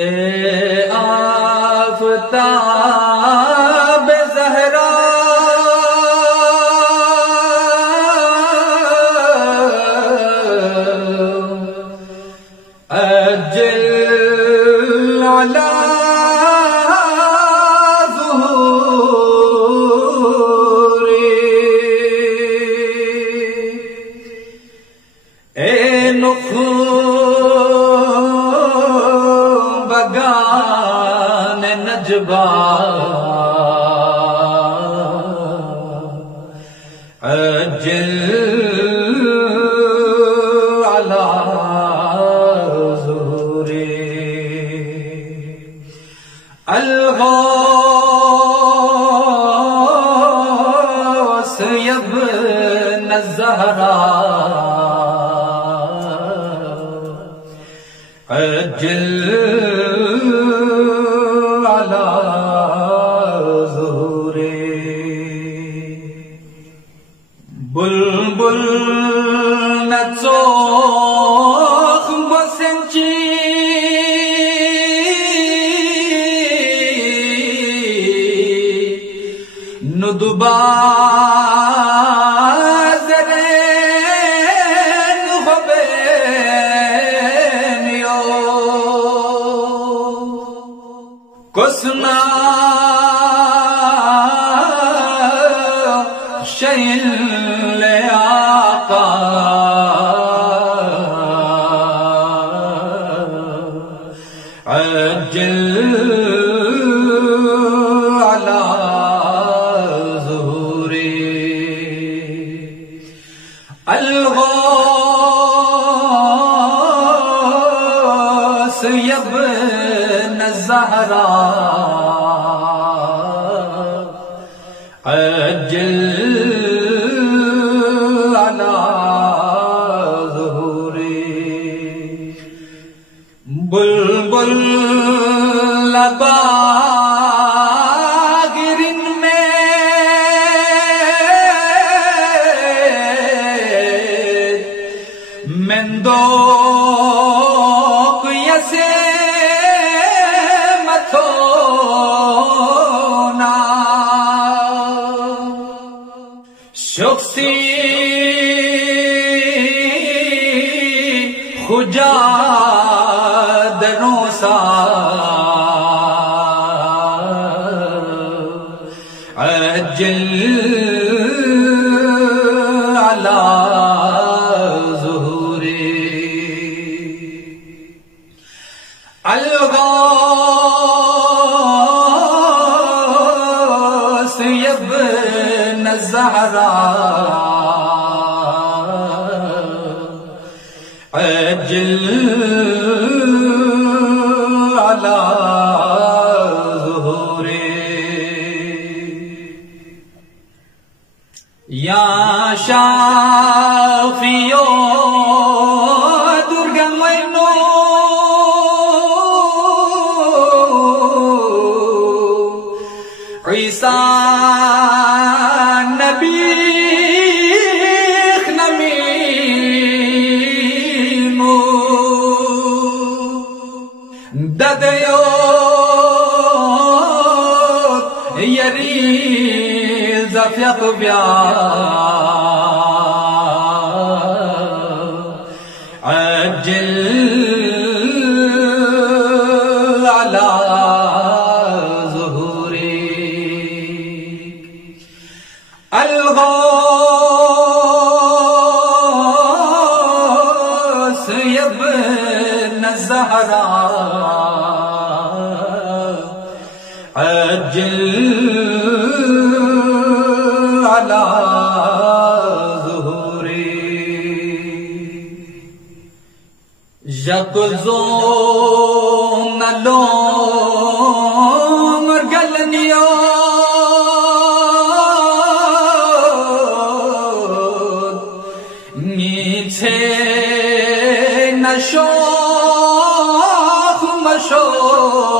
اے آفتاب زہرا اجل علی ظہوری اے بگان نجبا اجل علی ظہوری الغوث ابن الزہرا اجل علی ظہوری بلبل نچوخ بسنچی ندبا کسنا شیل آقا اجل علی ظہوری الغوث ابن الزہرا اجل علی ظہوری بلبل لباگرن میں مندوق یسے متھونا شخصی خجا دروسا اجل علی ظہوری الغوث ابن الزہرا اجل علی ظہوری یا شافیو درگم وینو عیسیٰ نبی ددیوت یریز فیق بیا اجل علی ظہوری الغوث ابن الزہرا اجل علی ظہوری یکزو نلو مرگلنیو نیچے نشوخ مشوخ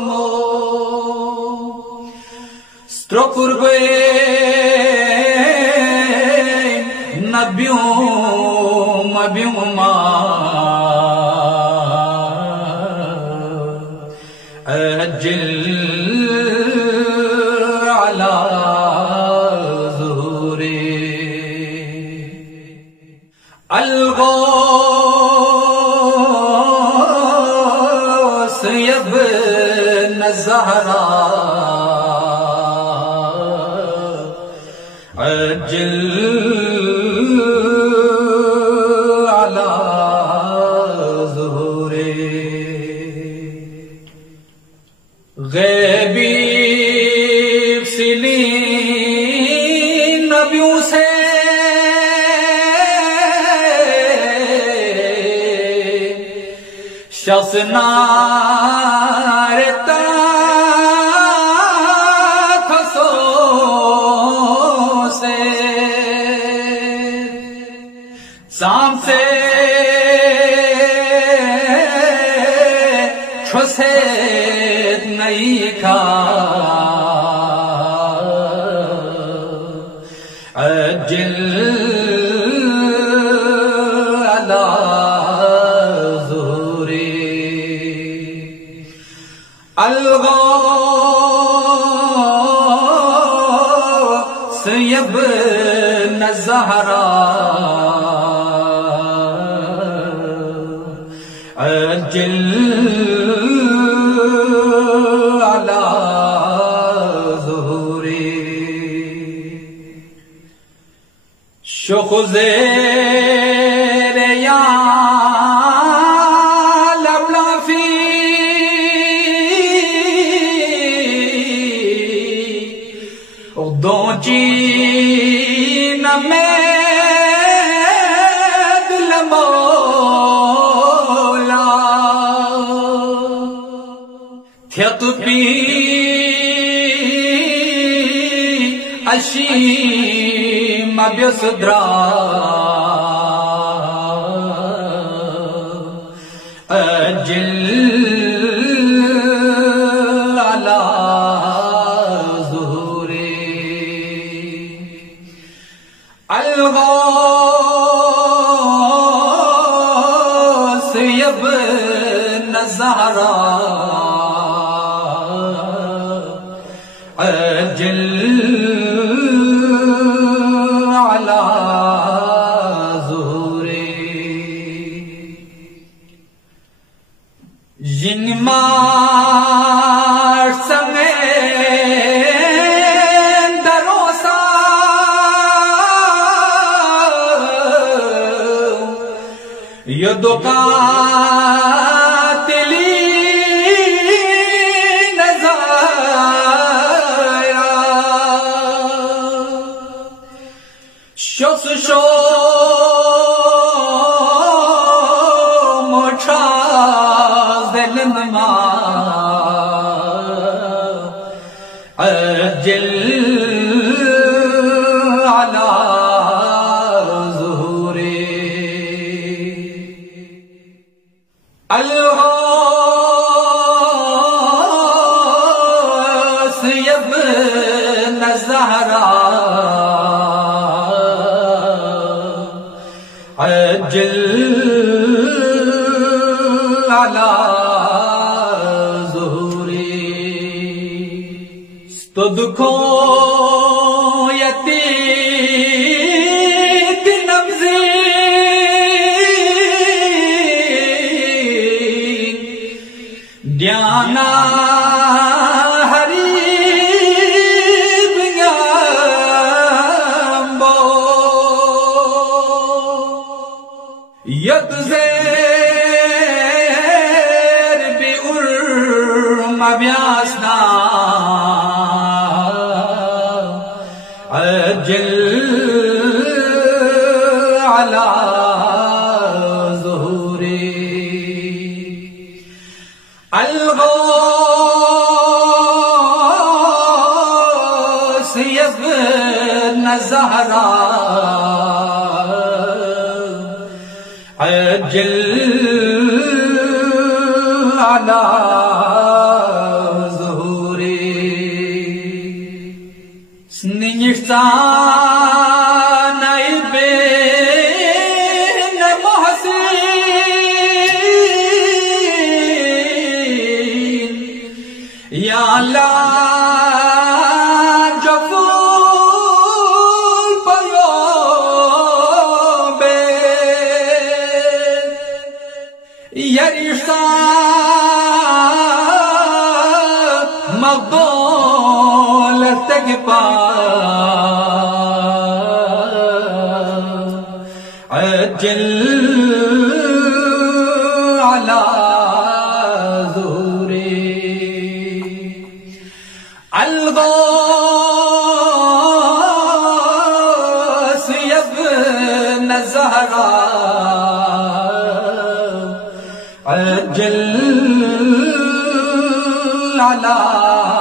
مو ستروپر گوئے نبیوں مبیوں ما أجل على ظهوري الغوث يا ابن الزهراء أجل على ظهوري غیبی سلیم نبیوں سے شخص نارتا خسوں سے سام سے چھسے نہیں کھا أجل على ظهوري الغوث يا ابن الزهراء أجل على ظهوري شوخ زیر یا لبلافی دونچی نمید لمولا تھیت پی اشیم بیسدرا أجل على ظهوري الغوث يا ابن الزهراء أجل على ظهوري جن مار سمیں دروسا یدو قاتلی نظایا شخص شو موچا ظلم ما أجل على ظهوري الغوث يا ابن الزهراء أجل على ظهوري استدخو يتيت نبزي ديانا هريب يامبو يدزير بأرم بياسنا أجل على ظهوري الغوث يا ابن الزهراء أجل على ظهوري سنيشتان ابن محسن یا اللہ جفول پیو بے یریشا مقبول استغفار عجل على الغوث يا ابن الزهراء عجل على